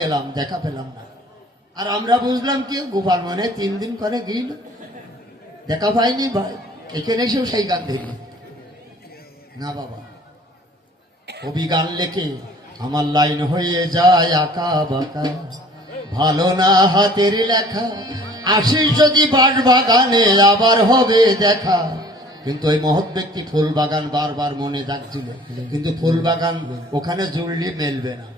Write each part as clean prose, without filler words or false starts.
গেলাম, দেখা পেলাম না। আর আমরা বুঝলাম কি গোপাল মানে 3 দিন করে গিল, দেখা পাইনি ভাই। এখানে এসেও সেই গান ধরি না বাবা। কবি গান লেখে আমার লাইন হয়ে যায় আঁকা বাঁকা, ভালো না হাতের লেখা। আসিস যদি বাস বাগানে আবার হবে দেখা। কিন্তু ওই মহৎ ব্যক্তি ফুল বাগান বারবার মনে ডাকছিল, কিন্তু ফুল বাগান ওখানে জুড়লে মেলবে না,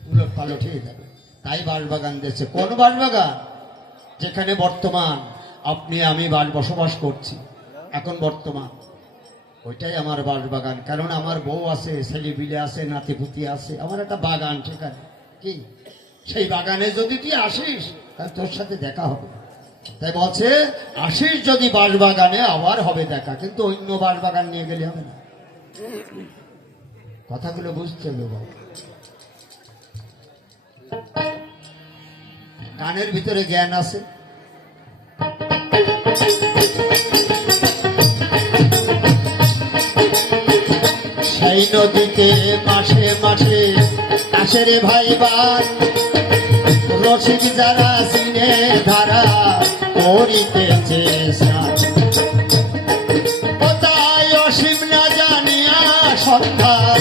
উলট পালট হয়ে যাবে। তাই বাঁশবাগান দিয়েছে। কোন বাঁশবাগান? যেখানে বর্তমান আপনি আমি বসবাস করছি এখন বর্তমান, ওইটাই আমার বাঁশবাগান। কারণ আমার বউ আছে, ছেলেপিলে আছে, নাতিপুতি আছে, আমার একটা বাগান সেখানে। কি সেই বাগানে যদি তুই আসিস তাহলে তোর সাথে দেখা হবে। তাই বলছে আসিস যদি বাঁশবাগানে আবার হবে দেখা, কিন্তু অন্য বাঁশবাগান নিয়ে গেলে হবে না। কথাগুলো বুঝতে হবে বাবা। গানের ভিতরে জ্ঞান আছে। সেই নদীতে মাসে মাসে আসে রে ভাই বান, রসিক যারা সিনে ধারা করিতেছে স্নান। কোথায় অসীম না জানিয়া সন্ধান,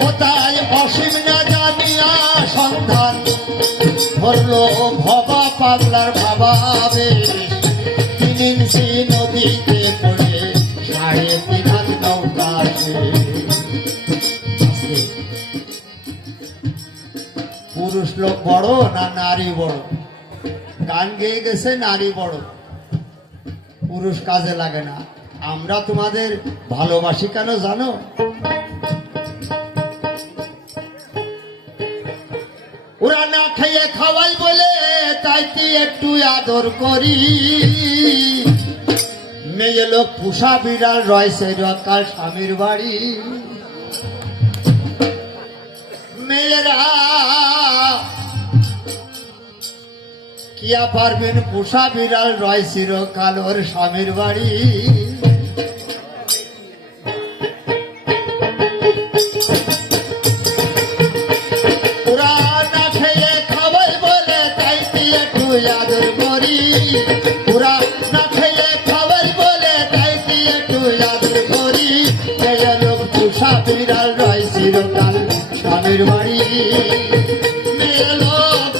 কোথায় অসীম না জানিয়া সন্ধান। ধরলো ভবা পাগলার ভাবা বেশ, 3 ইঞ্চি নদীতে পড়ে 3.5 হাত নৌকা শেষ। পুরুষ লোক বড় না নারী বড়? গান গেয়ে গেছে নারী বড়, পুরুষ কাজে লাগে না। আমরা তোমাদের ভালোবাসি কেন জানো? ওরা না খাইয়ে খাওয়াই বলে তাই তুই একটু আদর করি। মেয়ে লোক পুষা বিড়াল রয়েছে রকাল স্বামীর বাড়ি। মেয়েরা কিয়া পারবেন পুষা বিড়াল রয়েছে রকাল ওর স্বামীর বাড়ি। আদর করি, পুরা না খেয়ে খাওয়াই বলে তাই দিয়ে একটু আদর করি। মেয়ে লোক পুষা বিড়াল রয় চিরকাল স্বামীর বাড়ি। মেয়ে লোক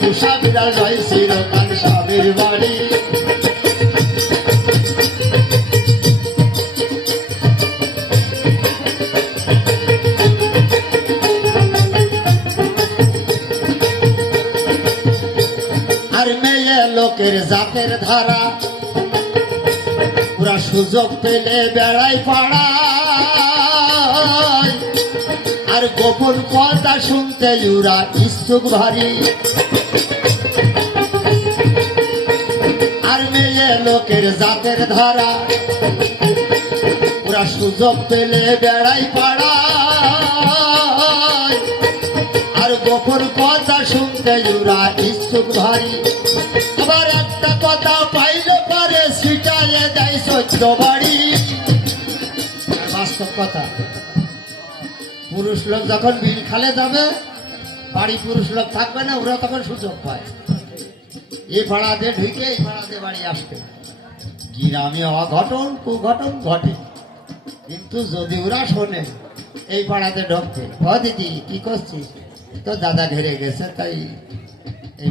পুষা বিড়াল রয় চিরকাল স্বামীর বাড়ি। আর মেয়ে লোকের জাতের ধারা, ওরা সুযোগ পেলে বেড়াই পাড়ায়। আর গোপন কথা শুনতে ওরা ইচ্ছুক ভারী। আর মেয়ে লোকের জাতের ধারা, ওরা সুযোগ পেলে বেড়াই পাড়ায়। আর গোপন কথা শুনতে ওরা ইচ্ছুক ভারী। আবার একটা কথা পাইলে পারে সিটালে দেয় 14 বাড়ি। বাস্তব কথা। পুরুষ লোক যখন বিল খালে যাবে, বাড়ি পুরুষ লোক থাকবে না, ওরা তখন সুযোগ পায় এই পাড়াতে ঢুকে এই পাড়াতে বাড়ি আসতে। গ্রামে অঘটন কুঘটন ঘটে, কিন্তু যদি ওরা শোনে এই পাড়াতে ঢুকতে, ও দিদি কি করছিস, তো দাদা ঘেরে গেছে তাই এই